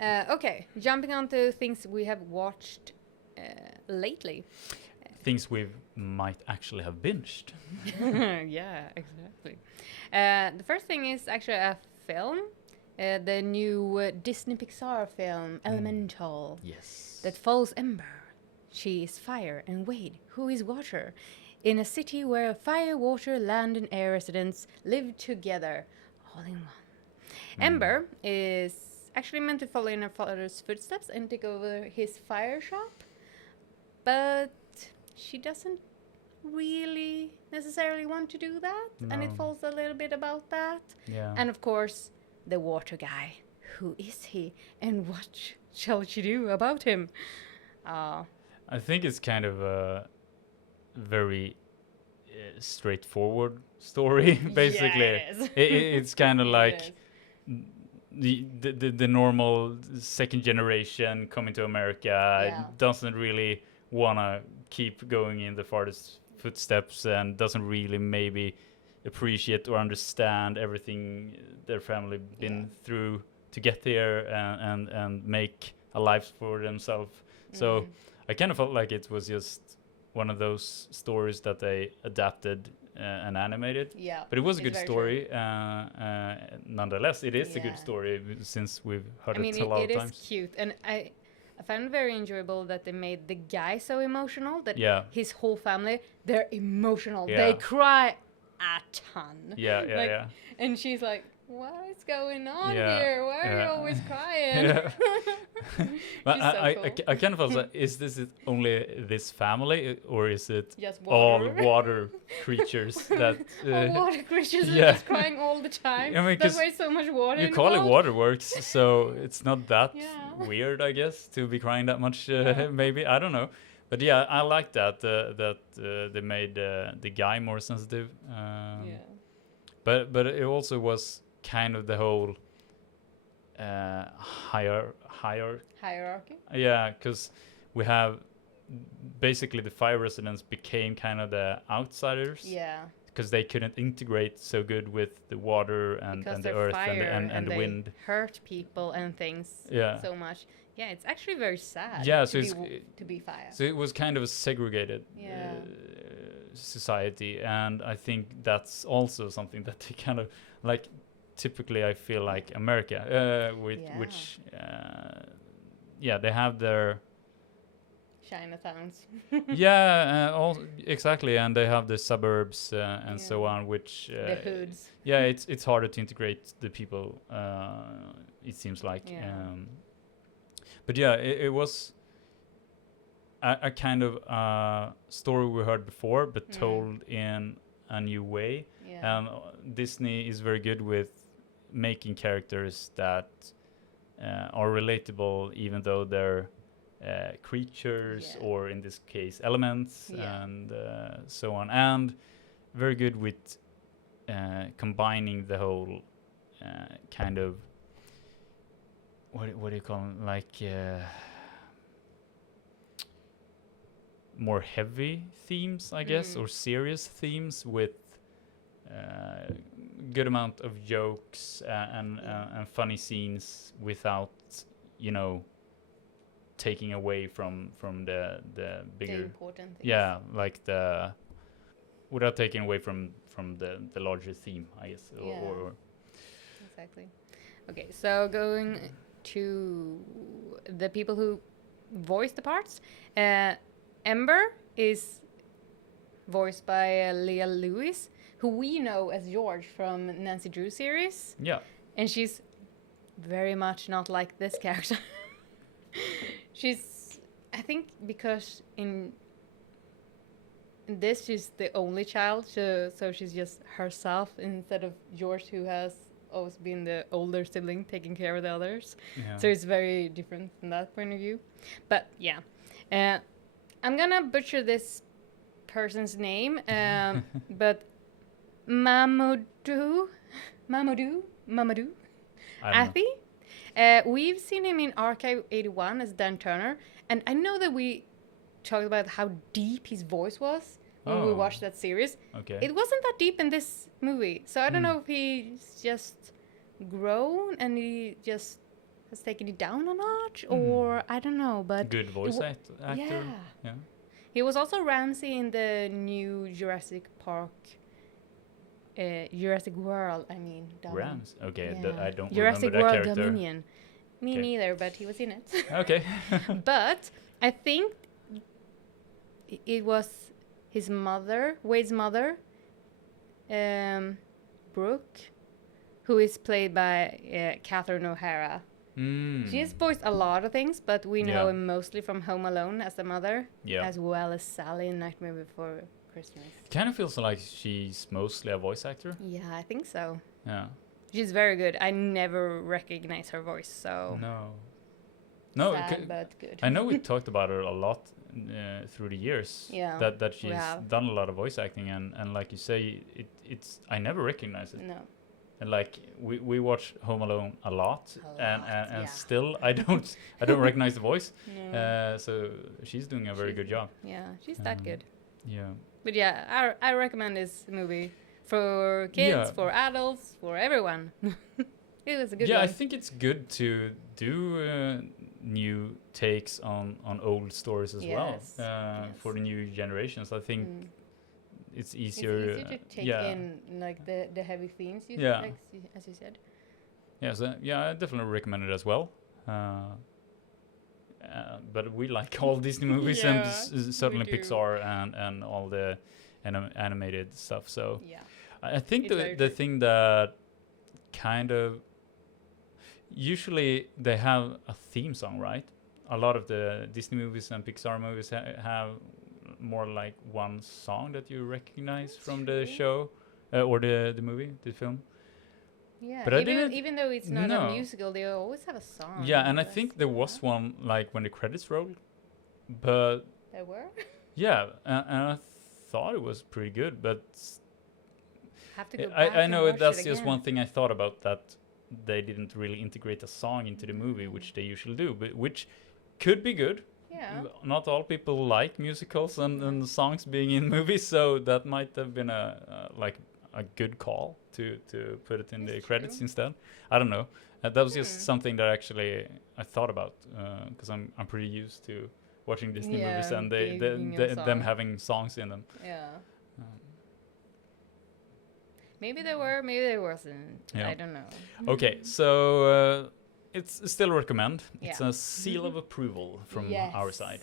Okay, jumping on to things we have watched lately. Things we might actually have binged. Yeah, exactly. The first thing is actually a film, the new Disney Pixar film, Elemental, Yes. that follows Ember. She is fire, and Wade, who is water, in a city where fire, water, land, and air residents live together, all in one. Ember is actually meant to follow in her father's footsteps and take over his fire shop, but she doesn't really necessarily want to do that, and it No. falls a little bit about that. Yeah. And of course, the water guy. Who is he, and what shall she do about him? I think it's kind of a very straightforward story, basically. Yeah, it is. It's kind of It like is. the normal second generation coming to America, Yeah. doesn't really want to keep going in the father's footsteps, and doesn't really maybe appreciate or understand everything their family been through to get here, and make a life for themselves. So I kind of felt like it was just one of those stories that they adapted and animated. Yeah, But it was a it's good very story. Nonetheless, it is a Yeah. good story since we've heard I mean, it a lot it of is times. cute, and I found it very enjoyable that they made the guy so emotional that Yeah. his whole family, they're emotional. Yeah. They cry a ton. Yeah, yeah, Like, yeah. And she's like, "What is going on Yeah, here? Why are you yeah. always crying?" Yeah. But She's so cool. I kind of felt like, is this only this family, or is it Just all water. water creatures that? All water creatures yeah. are just crying all the time. I mean, That's 'cause why it's so much water. You in the call it world. waterworks, so it's not that Yeah. weird, I guess, to be crying that much. Yeah. Maybe, I don't know, but yeah, I like that they made the guy more sensitive. Yeah. But it also was kind of the whole higher. Hierarchy. Yeah, because we have basically the fire residents became kind of the outsiders. Yeah. Because they couldn't integrate so good with the water and Because the they're earth fire and the they wind. hurt people and things Yeah. so much. Yeah, it's actually very sad. Yeah, to so be it's- to be fire. So it was kind of a segregated Yeah. society, and I think that's also something that they kind of like. Typically, I feel like America, which they have their Chinatowns. exactly, and they have the suburbs and so Yeah. on, which The hoods. yeah, it's harder to integrate the people. It seems like, Yeah. but yeah, it was a kind of story we heard before, but told in a new way. Yeah. And Disney is very good with making characters that are relatable, even though they're creatures, Yeah. or in this case elements, Yeah. and so on, and very good with combining the whole kind of what do you call them, like more heavy themes, I guess, or serious themes with good amount of jokes and funny scenes without, taking away from the bigger, The important things. yeah, like without taking away from the larger theme, I guess. Yeah. Or Exactly. Okay, so going to the people who voice the parts, Ember is voiced by Leah Lewis, who we know as George from Nancy Drew series, yeah, and she's very much not like this character. She's, I think, because in this she's the only child, so she's just herself instead of George, who has always been the older sibling taking care of the others. yeah. So it's very different from that point of view. But yeah, I'm gonna butcher this person's name, but Mamadou I don't know. Athi. We've seen him in Archive 81 as Dan Turner, and I know that we talked about how deep his voice was when we Oh. watched that series. Okay. It wasn't that deep in this movie, so I don't know if he's just grown and he just has taken it down a notch, or I don't know, but Good voice actor. yeah. Yeah. He was also Ramsey in the new Jurassic Park, Jurassic World. I mean, Rams. Okay, yeah. I don't Jurassic remember that World character. Dominion. Me Okay. neither, but he was in it. Okay. But I think it was his mother, Wade's mother, Brooke, who is played by Catherine O'Hara. She has voiced a lot of things, but we know Yeah. him mostly from Home Alone as the mother, Yeah. as well as Sally in Nightmare Before Christmas. Kind of feels like she's mostly a voice actor. Yeah, I think so. Yeah. She's very good. I never recognize her voice, so No, sad, but good. I know we talked about her a lot through the years. Yeah, That we she's have. done a lot of voice acting, and like you say, it's I never recognize it. No. And like we watch Home Alone a lot, and yeah. still I don't recognize the voice. No. So she's doing a very good job. Yeah, she's that good. Yeah. But yeah, I recommend this movie for kids, Yeah. for adults, for everyone. It was a good Yeah, one. I think it's good to do new takes on old stories as Yes, well yes. for the new generations. I think it's It's easier. easier to take yeah. in like the heavy themes, Yeah. like, as you said. Yeah, so yeah, I definitely recommend it as well. But we like all Disney movies and Yeah, certainly we do. Pixar and all the animated stuff. So Yeah. I think It's very the true. thing that kind of usually they have a theme song, right? A lot of the Disney movies and Pixar movies have more like one song that you recognize from the True. show or the movie, the film. Yeah, But I didn't- even though it's not No. a musical, they always have a song. Yeah, and I That's- think there was one like when the credits rolled, but There were. yeah, and I thought it was pretty good. But Have to go back I and know watch that's it just again. one thing I thought about, that they didn't really integrate a song into the movie, which they usually do, but which could be good. Yeah. Not all people like musicals and songs being in movies, so that might have been like a good call to put it in the It's credits true. instead. I don't know. That was just something that actually I thought about because I'm pretty used to watching Disney movies Yeah, and being a them song. having songs in them. Yeah. Um, Maybe there were, maybe there wasn't. Yeah. I don't know. Okay, so it's still recommend. It's Yeah. a seal of approval from our Yes. side.